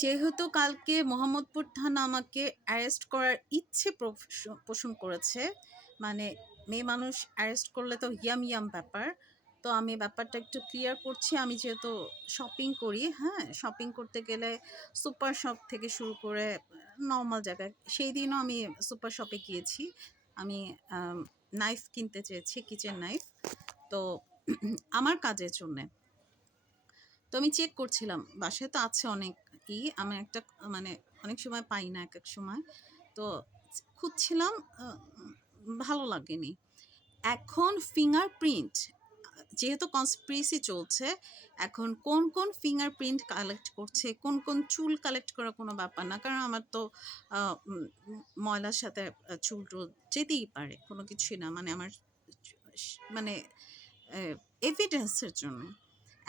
যেহেতু কালকে মোহাম্মদপুর থানা আমাকে অ্যারেস্ট করার ইচ্ছে পোষণ করেছে, মানে মেয়ে মানুষ অ্যারেস্ট করলে তো ইয়াম ইয়াম ব্যাপার। তো আমি ব্যাপারটা একটু ক্লিয়ার করছি। আমি যেহেতু শপিং করি, হ্যাঁ, শপিং করতে গেলে সুপার শপ থেকে শুরু করে নর্মাল জায়গায়, সেই দিনও আমি সুপার শপে গিয়েছি। আমি নাইফ কিনতে চেয়েছি, কিচেন নাইফ। তো আমার কাজের জন্যে তো আমি চেক করছিলাম, বাসায় তো আছে অনেক আমি একটা মানে অনেক সময় পাই না, এক এক সময়। তো খুঁজছিলাম, ভালো লাগেনি। এখন ফিঙ্গারপ্রিন্ট, যেহেতু কনস্পিরেসি চলছে, এখন কোন কোন ফিঙ্গারপ্রিন্ট কালেক্ট করছে, কোন কোন চুল কালেক্ট করা কোনো ব্যাপার না, কারণ আমার তো ময়লার সাথে চুল টুল যেতেই পারে, কোনো কিছুই না, মানে আমার মানে এভিডেন্সের জন্য।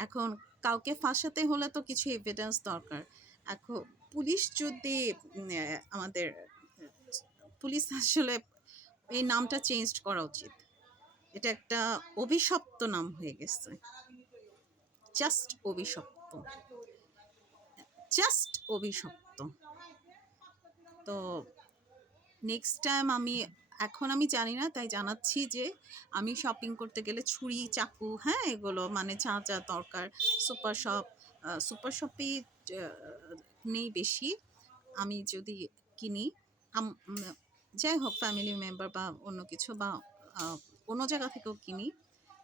এখন কাউকে ফাঁসাতে হলে তো কিছু এভিডেন্স দরকার। এখন পুলিশ যদি আমাদের পুলিশ আসলে এই নামটা চেঞ্জ করা উচিত। এটা একটা অভিশপ্ত নাম হয়ে গেছে, জাস্ট অভিশপ্ত, জাস্ট অভিশপ্ত। তো নেক্সট টাইম এখন আমি জানি না, তাই জানাচ্ছি যে আমি শপিং করতে গেলে ছুরি, চাকু, হ্যাঁ, এগুলো মানে যা যা দরকার, সুপার শপ, সুপার শপে নেই বেশি। আমি যদি কিনি, যাই হোক, ফ্যামিলি মেম্বার বা অন্য কিছু, বা অন্য জায়গা থেকেও কিনি,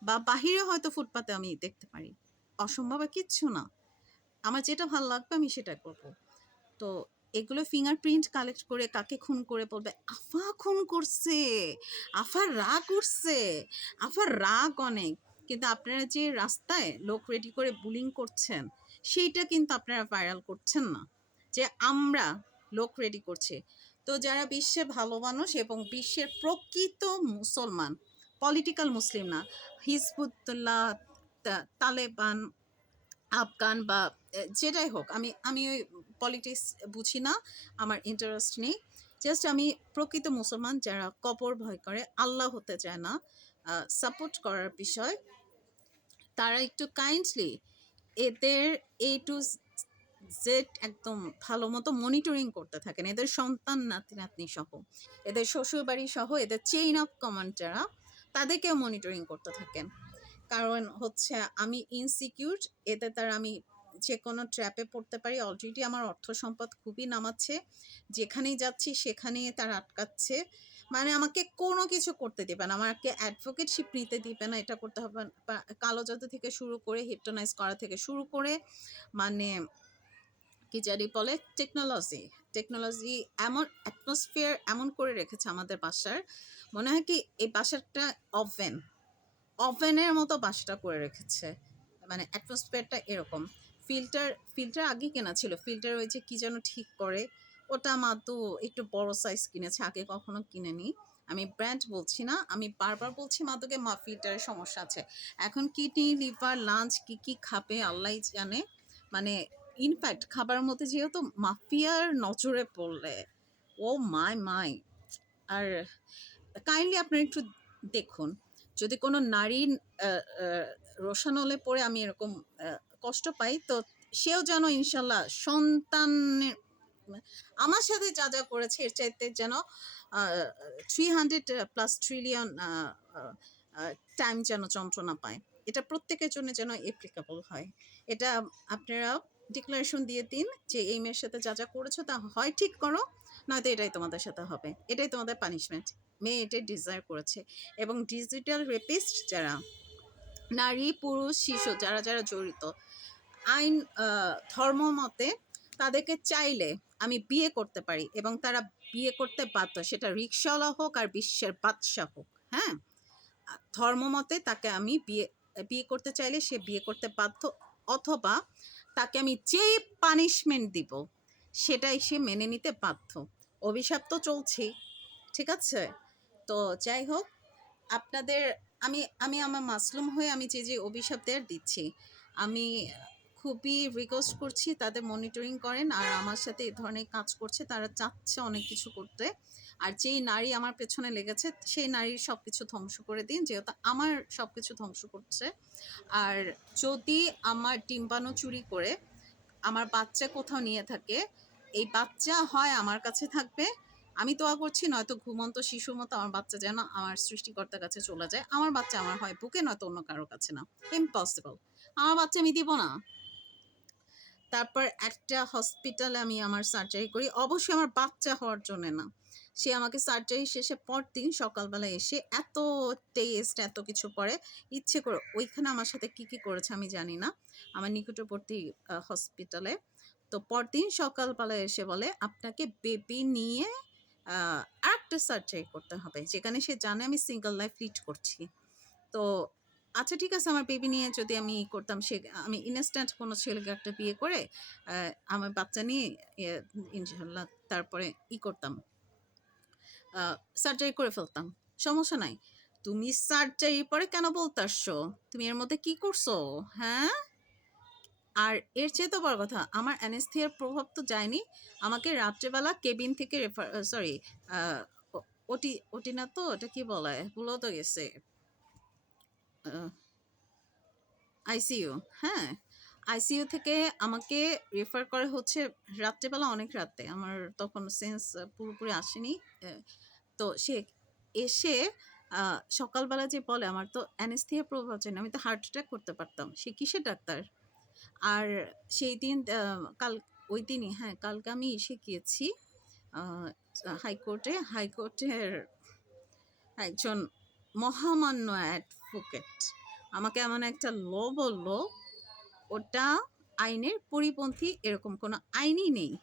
বা বাহিরে হয়তো ফুটপাতে আমি দেখতে পারি, অসম্ভব কিচ্ছু না। আমার যেটা ভালো লাগবে আমি সেটা করব। তো এগুলো ফিঙ্গারপ্রিন্ট কালেক্ট করে কাকে খুন করে বলবে আফা খুন করছে, আফা রাগ উঠছে, আফা রাগ অনেক। কিন্তু আপনারা যে রাস্তায় লোক রেডি করে বুলিং করছেন, সেইটা কিন্তু আপনারা ভাইরাল করছেন না, যে আমরা লোক রেডি করছি। তো যারা বিশ্বে ভালো মানুষ এবং বিশ্বের প্রকৃত মুসলমান, পলিটিক্যাল মুসলিম না, হিজবুল্লাহ, তালেবান, আফগান বা যেটাই হোক, আমি ওই পলিটিক্স বুঝি না, আমার ইন্টারেস্ট নেই। জাস্ট আমি প্রকৃত মুসলমান যারা কবর ভয় করে, আল্লাহ হতে চায় না, সাপোর্ট করার বিষয়, তারা একটু কাইন্ডলি এদের টু জেড একদম ভালো মতো মনিটরিং করতে থাকেন, এদের সন্তান নাতি নাতনি সহ, এদের শ্বশুরবাড়ি সহ, এদের চেইন অফ কমান্ড যারা, তাদেরকেও মনিটরিং করতে থাকেন। কারণ হচ্ছে আমি ইনসিকিউর, এতে তার আমি যে কোনো ট্র্যাপে পড়তে পারি। অলরেডি আমার অর্থ সম্পদ খুবই নামাচ্ছে, যেখানেই যাচ্ছি সেখানেই তারা আটকাচ্ছে, মানে আমাকে কোনো কিছু করতে দেবে না, আমাকে অ্যাডভোকেটশিপ নিতে দিবে না, এটা করতে হবে, কালো জাদু থেকে শুরু করে হিপটোনাইজ করা থেকে শুরু করে, মানে কি জানি বলে, টেকনোলজি, টেকনোলজি এমন অ্যাটমসফিয়ার এমন করে রেখেছে আমাদের বাসার, মনে হয় কি এই বাসাটা ওভেন, ওভেনের মতো বাসটা করে রেখেছে, মানে অ্যাটমসফিয়ারটা এরকম। ফিল্টার ফিল্টার আগে কেনা ছিল, ফিল্টার ওই যে কী যেন ঠিক করে, ওটা মা তো একটু বড় সাইজ কিনেছে, আগে কখনো কিনেনি। আমি ব্র্যান্ড বলছি না, আমি বারবার বলছি মা তোকে, মা ফিল্টারের সমস্যা আছে। এখন কিডনি, লিভার, লাঞ্চ কী কী খাবে আল্লাহ জানে, মানে ইনফ্যাক্ট খাবারের মধ্যে যেহেতু মাফিয়ার নজরে পড়লে, ও মাই মাই। আর কাইন্ডলি আপনারা একটু দেখুন, যদি কোনো নারী রোশানলে পড়ে আমি এরকম কষ্ট পাই, তো সেও যেন ইনশাল্লাহ সন্তানের, আমার সাথে যা যা করেছে এর চাইতে যেন 300+ ট্রিলিয়ন টাইম যেন যন্ত্রণা পায়। এটা প্রত্যেকের জন্য যেন অ্যাপ্লিকেবল হয়। এটা আপনারা ডিক্লারেশন দিয়ে দিন যে এই মেয়ের সাথে যা যা করেছো তা হয় ঠিক করো, নয়তো এটাই তোমাদের সাথে হবে, এটাই তোমাদের পানিশমেন্ট। মেয়ে এটাই ডিজায়ার করেছে। এবং ডিজিটাল রেপিস্ট যারা, নারী, পুরুষ, শিশু যারা যারা জড়িত, আইন ধর্ম মতে তাদেরকে চাইলে আমি বিয়ে করতে পারি, এবং তারা বিয়ে করতে বাধ্য, সেটা রিক্সাওয়ালা হোক আর বিশ্বের বাদশা হোক, হ্যাঁ, ধর্ম মতে তাকে আমি বিয়ে বিয়ে করতে চাইলে সে বিয়ে করতে বাধ্য, অথবা তাকে আমি যে পানিশমেন্ট দিব সেটাই সে মেনে নিতে বাধ্য। অভিশাপ তো চলছেই, ঠিক আছে? তো যাই হোক, আপনাদের, আমি আমি আমার মাসলুম হয়ে আমি যে যে অভিশাপ দেওয়ার দিচ্ছি, আমি খুবই রিকোয়েস্ট করছি তাদের মনিটরিং করেন। আর আমার সাথে এই ধরনের কাজ করছে, তারা চাচ্ছে অনেক কিছু করতে, আর যেই নারী আমার পেছনে লেগেছে সেই নারীর সব কিছু ধ্বংস করে দিন, যেহেতু আমার সব কিছু ধ্বংস করছে। আর যদি আমার ডিম্বাণু চুরি করে আমার বাচ্চা কোথাও নিয়ে থাকে, এই বাচ্চা হয় আমার কাছে থাকবে, আমি দোয়া করছি, নয়তো ঘুমন্ত শিশুর মতো আমার বাচ্চা যেন আমার সৃষ্টিকর্তার কাছে চলে যায়। আমার বাচ্চা আমার হয় বুকে, নয়তো অন্য কারোর কাছে না। ইম্পসিবল। আমার বাচ্চা আমি দিব না। তারপর একটা হসপিটালে আমি আমার সার্জারি করি, অবশ্যই আমার বাচ্চা হওয়ার জন্য না। সে আমাকে সার্জারি শেষে পরদিন সকালবেলা এসে এত টেস্ট এত কিছু পরে ইচ্ছে করে, ওইখানে আমার সাথে কি কি করেছে আমি জানি না, আমার নিকটবর্তী হসপিটালে। তো পরদিন সকালবেলা এসে বলে আপনাকে বেবি নিয়ে আরেকটা সার্জারি করতে হবে, যেখানে সে জানে আমি সিঙ্গেল লাইফ লিড করছি। তো আচ্ছা ঠিক আছে, আমার বেবি নিয়ে যদি আমি করতাম, সে আমি ইনস্ট্যান্ট কোনো ছেলেকে একটা বিয়ে করে আমার বাচ্চা নিয়ে ইনশাল্লাহ তারপরে করতাম, সার্জারি করে ফেলতাম, সমস্যা নাই। তুমি সার্জারি পরে কেন বলতে আসছো? তুমি এর মধ্যে কি করছো? হ্যাঁ, আর এর চেয়ে তো বড় কথা, আমার অ্যানেস্থিয়ার প্রভাব তো যায়নি। আমাকে রাত্রেবেলা কেবিন থেকে সরি ওটি ওটি না তো, ওটা কি বলে ভুলো তো গেছে, আইসিইউ। হ্যাঁ, আইসিইউ থেকে আমাকে রেফার করা হচ্ছে রাত্রেবেলা, অনেক রাতে, আমার তখন সেন্স পুরোপুরি আসেনি। তো সে এসে সকালবেলা যে বলে আমার তো অ্যানেস্থিয়া প্রভাব যায় না, আমি তো হার্ট অ্যাটাক করতে পারতাম। সে কিসের ডাক্তার? আর সেই দিন কাল ওই দিনই, হ্যাঁ কালকে আমি এসে গিয়েছি হাইকোর্টের একজন মহামান্য অ্যাডভোকেট আমাকে এমন একটা ল বললো, ওটা আইনের পরিপন্থী, এরকম কোনো আইনই নেই।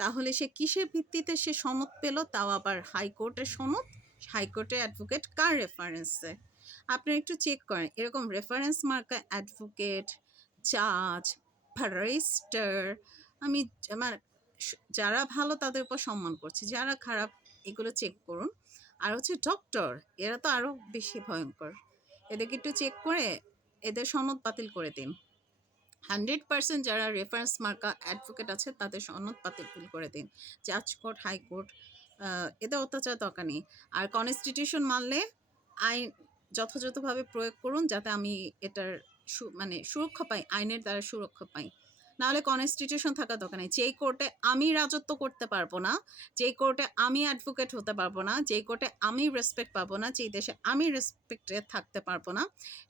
তাহলে সে কিসের ভিত্তিতে সে সনদ পেল, তাও আবার হাইকোর্টের সনদ, হাইকোর্টের অ্যাডভোকেট কার রেফারেন্সে? আপনারা একটু চেক করেন, এরকম রেফারেন্স মার্কা অ্যাডভোকেট, জাজ, ব্যারিস্টার, আমি মানে যারা ভালো তাদের উপর সম্মান করছি, যারা খারাপ এগুলো চেক করুন। আর হচ্ছে ডক্টর, এরা তো আরও বেশি ভয়ঙ্কর, এদেরকে একটু চেক করে এদের সনদ বাতিল করে দিন। 100% যারা রেফারেন্স মার্কা অ্যাডভোকেট আছে তাদের সনদ বাতিল করে দিন। জাজ কোর্ট, হাইকোর্ট, এদের অত্যাচার দরকার নেই। আর কনস্টিটিউশন মানলে আইন যথাযথভাবে প্রয়োগ করুন, যাতে আমি এটার মানে সুরক্ষা পাই, আইনের দ্বারা সুরক্ষা পাই। নাহলে কনস্টিটিউশন থাকা দরকার নেই। যেই কোর্টে আমি রাজত্ব করতে পারবো না, যেই কোর্টে আমি অ্যাডভোকেট হতে পারবো না, যেই কোর্টে আমি রেসপেক্ট পাবো না, যেই দেশে আমি রেসপেক্টে থাকতে পারবো না,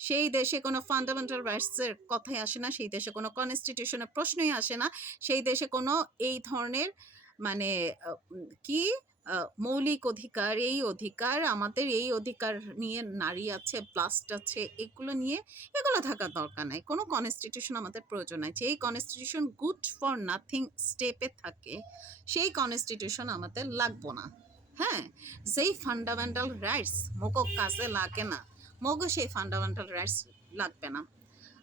সেই দেশে কোনো ফান্ডামেন্টাল রাইটসের কথাই আসে না, সেই দেশে কোনো কনস্টিটিউশনের প্রশ্নই আসে না, সেই দেশে কোনো এই ধরনের মানে কি মৌলিক অধিকার, এই অধিকার আমাদের, এই অধিকার নিয়ে নারী আছে, ব্লাস্ট আছে, এগুলো নিয়ে এগুলো থাকার দরকার নাই। কোনো কনস্টিটিউশন আমাদের প্রয়োজন নাই। যেই কনস্টিটিউশন গুড ফর নাথিং স্টেপে থাকে, সেই কনস্টিটিউশন আমাদের লাগবো না। হ্যাঁ, যেই ফান্ডামেন্টাল রাইটস মোগো কাজে লাগে না, মোগো সেই ফান্ডামেন্টাল রাইটস লাগবে না।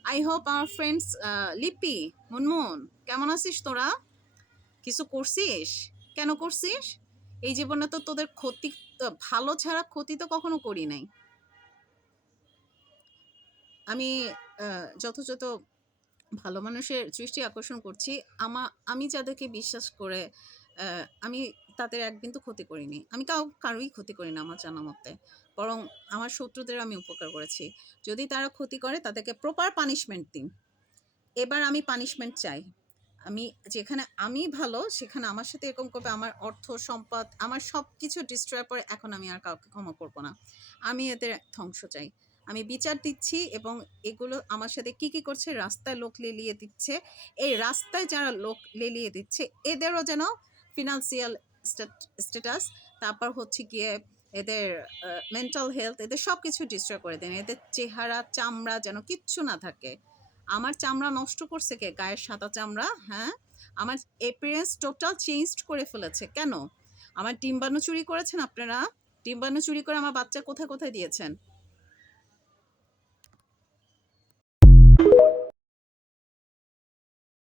আই হোপ আমার ফ্রেন্ডস, লিপি, মুনমুন, কেমন আছিস তোরা? কিছু করছিস? কেন করছিস? এই জীবনে তো তোদের ক্ষতি, ভালো ছাড়া ক্ষতি তো কখনো করি নাই। আমি যথাযথ ভালো মানুষের দৃষ্টি আকর্ষণ করছি। আমি যাদেরকে বিশ্বাস করে আমি তাদের এক বিন্দু ক্ষতি করিনি। আমি কারোই ক্ষতি করি না আমার জানা মতে। বরং আমার শত্রুদের আমি উপকার করেছি। যদি তারা ক্ষতি করে তাদেরকে প্রপার পানিশমেন্ট দিন। এবার আমি পানিশমেন্ট চাই। আমি যেখানে আমি ভালো সেখানে আমার সাথে এরকম করবে, আমার অর্থ সম্পদ, আমার সব কিছু ডিস্ট্রয় করে, এখন আমি আর কাউকে ক্ষমা করবো না। আমি এদের ধ্বংস চাই। আমি বিচার দিচ্ছি, এবং এগুলো আমার সাথে কি কি করছে, রাস্তায় লোক লেলিয়ে দিচ্ছে, এই রাস্তায় যারা লোক লেলিয়ে দিচ্ছে এদেরও যেন ফিনান্সিয়াল স্ট্যাটাস, তারপর হচ্ছে গিয়ে এদের মেন্টাল হেলথ, এদের সব কিছু ডিস্ট্রয় করে দেন, এদের চেহারা চামড়া যেন কিচ্ছু না থাকে। আমার চামড়া নষ্ট করছে কে? গায়ের সাদা চামড়া, হ্যাঁ, আমার অ্যাপিয়ারেন্স টোটাল চেঞ্জড করে ফেলেছে। কেন? আমার ডিম্বাণু চুরি করেছেন আপনারা, ডিম্বাণু চুরি করে আমার বাচ্চা কোথায় কোথায় দিয়েছেন।